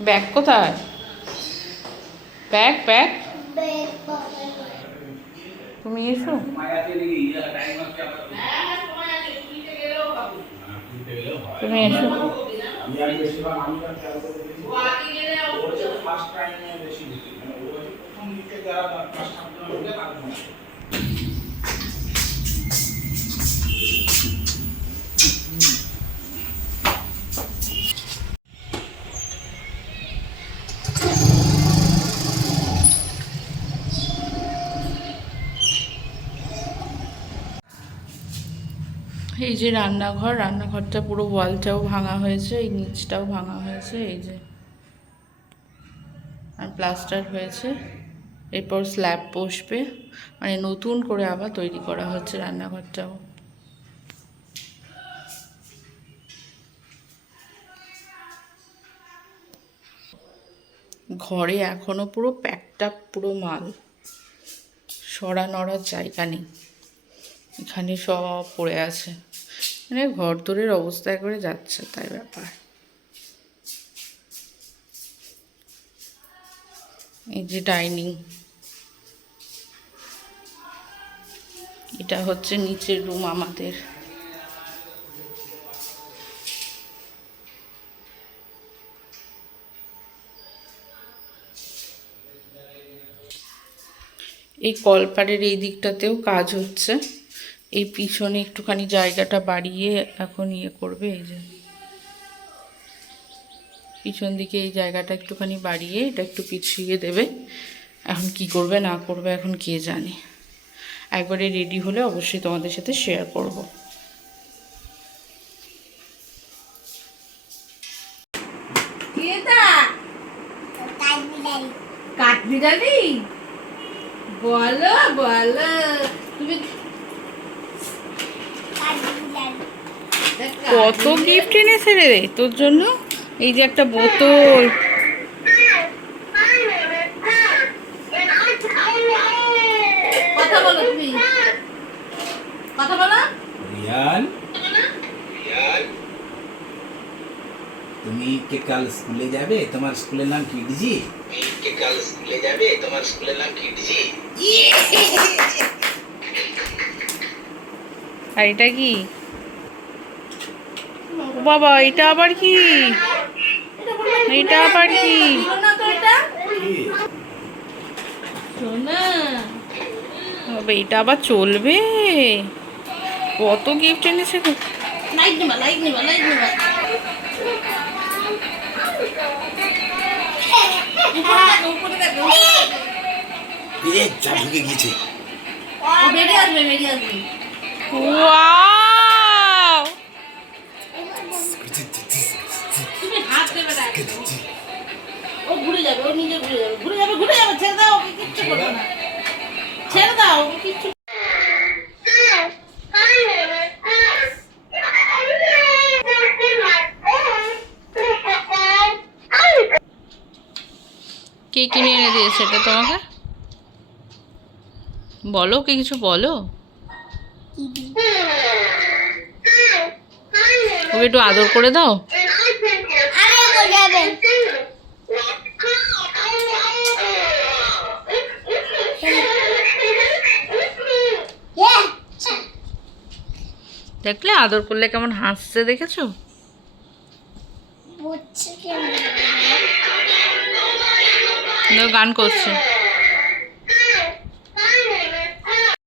Bag কোথায়? Bag bag. তুমি এসো। তুমি এসো। ফার্স্ট টাইমে বেশি মানে ও প্রথম দিকে যারা ফার্স্ট টাইম এই যে রান্নাঘর, রান্নাঘরটা পুরো ওয়ালটাও ভাঙা হয়েছে, এই নিচটাও ভাঙা হয়েছে, এই যে আর প্লাস্টার হয়েছে। এরপর স্ল্যাব বসবে মানে নতুন করে আবার তৈরি করা হচ্ছে রান্নাঘরটাও। ঘরে এখনও পুরো প্যাকটা পুরো মাল, সরা নড়ার জায়গা নেই। এখানে সব পড়ে আছে। মানে ঘর দোরের অবস্থা করে যাচ্ছে তাই ব্যাপার। এই যে ডাইনিং। এটা হচ্ছে নিচের রুম আমাদের। এই কলপাড়ের এই দিকটাতেও কাজ হচ্ছে। এই পিছনে একটুখানি জায়গাটা বাড়িয়ে এখন ইয়ে করবে এই যে। পিছন দিকে এই জায়গাটা একটুখানি বাড়িয়ে এটা একটু পিছিয়ে দেবে। এখন কি করবে না করবে এখন কে জানে। একবারে রেডি হলে অবশ্যই তোমাদের সাথে শেয়ার করব। কাঠবিড়ালি? বলো বলো তুমি কত গিফট এনেছে রে তোর জন্য? এই যে একটা বোতল। কথা বলো তুমি। কথা বলো। রিয়ান তুমি কে কাল স্কুলে যাবে? তোমার স্কুলের নাম কি ডিজি? কে কাল স্কুলে যাবে তোমার স্কুলের নাম কি ডিজি আর এটা কি? বাবা এটা আবার কি? এটা আবার কি? বাবা এটা আবার চলবে? কত গিফট এনেছে লাইট নিবা লাইট নিবা লাইট নিবা। গিয়েছে। বেরিয়ে আসবে বেরিয়ে আসবে। নিজে ঘুরে যাবে ঘুরে যাবে ঘুরে যাবে ছেড়ে দাও ওকে কিচ্ছু করবে না। ছেড়ে দাও ওকে কিচ্ছু কে কিনে এনে দিয়েছে এটা তোমাকে? বলো কে কিছু বলো? ওকে একটু আদর করে দাও। দেখলে আদর করলে কেমন হাসছে দেখেছ? দেখো, গান করছে।